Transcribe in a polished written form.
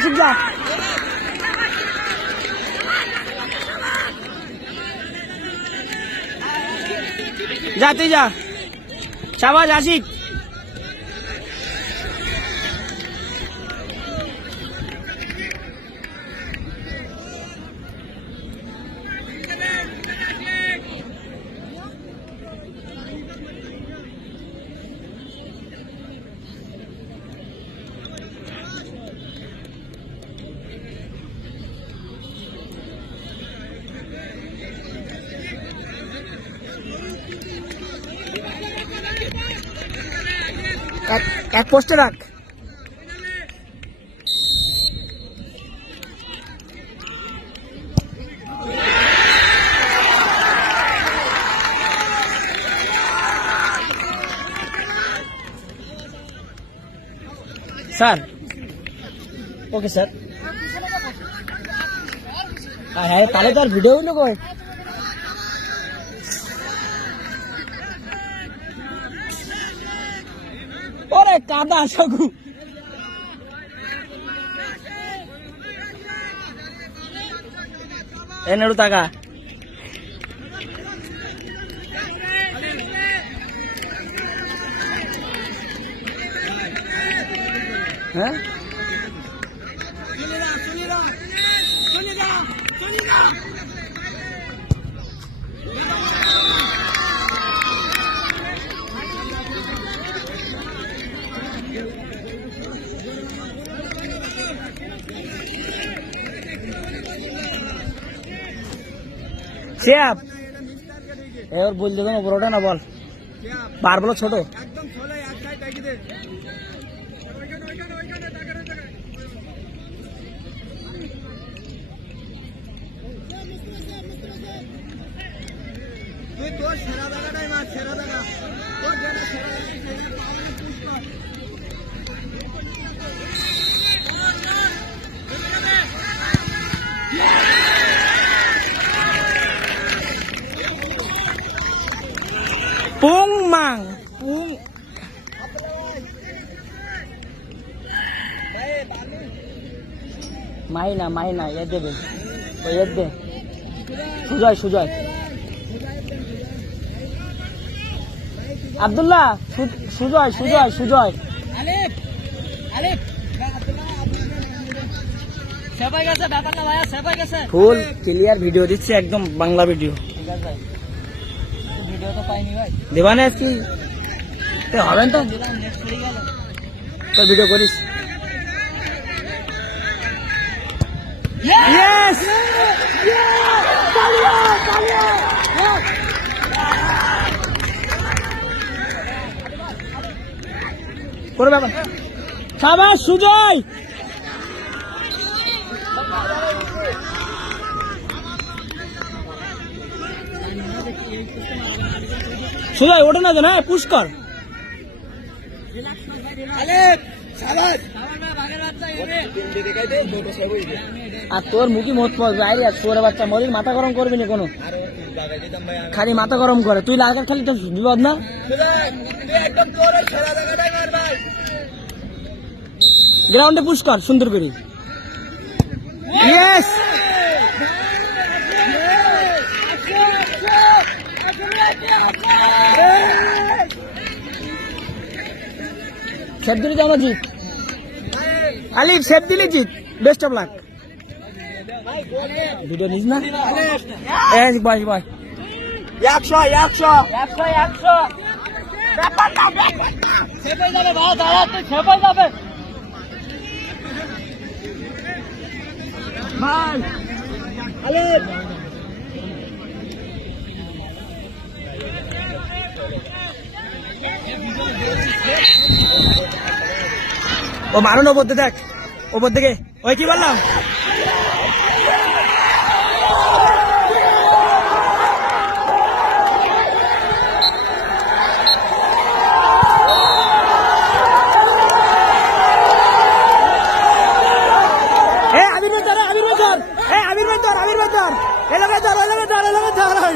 আশিক যা যা তুই যা শাবাশ আশিক এক পোস্টে রাখ স্যার ওকে স্যার হ্যাঁ তাহলে তো আর ভিডিও হইলো কই ওরে কাদা সাগু এনারু টাকা হ্যাঁ চেপ এবার বল দেবেন ওপরটা না বল বার বলো ছোট তুই তোর সেরা জায়গাটাই মার সেরা জায়গা তোর যেটা সেরা Pung mang pung mai na ye debe o ye de Sujoy Abdullah Sujoy আলিফ সবাই গেছে ব্যাপারটা ভাইয়া সবাই গেছে ফুল ক্লিয়ার ভিডিও দিচ্ছে একদম বাংলা ভিডিও ঠিক আছে ভিডিও তো পাইনি ভাই দেবানে কি তে হবেন তো তো ভিডিও করিস ইয়েস করে বাবা শাবাশ সুজয় ওঠে না না পুশ কর আর তোর মুখি মত বাইরে তোর বাচ্চা মরির মাথা গরম করবি না কোনো খালি মাথা গরম করে তুই লাগার খালি তো বিপদ না গ্রাউন্ডে পুশ কর সুন্দর করে ইয়েস সেভ দিলে জানো জিত আলিফ সেভ দিলে জিত বেস্ট অফ লাক ভিডিও নিস না বয় 100 ব্যাপারটা সেভে যাবে ভাই দাঁড়া তুই সেভে যাবে ভাই আলিফ ও মারুন ওপর দিয়ে দেখ ওপর দিকে ওই কি বললাম আবির ভাই ধর এলাকায় ধর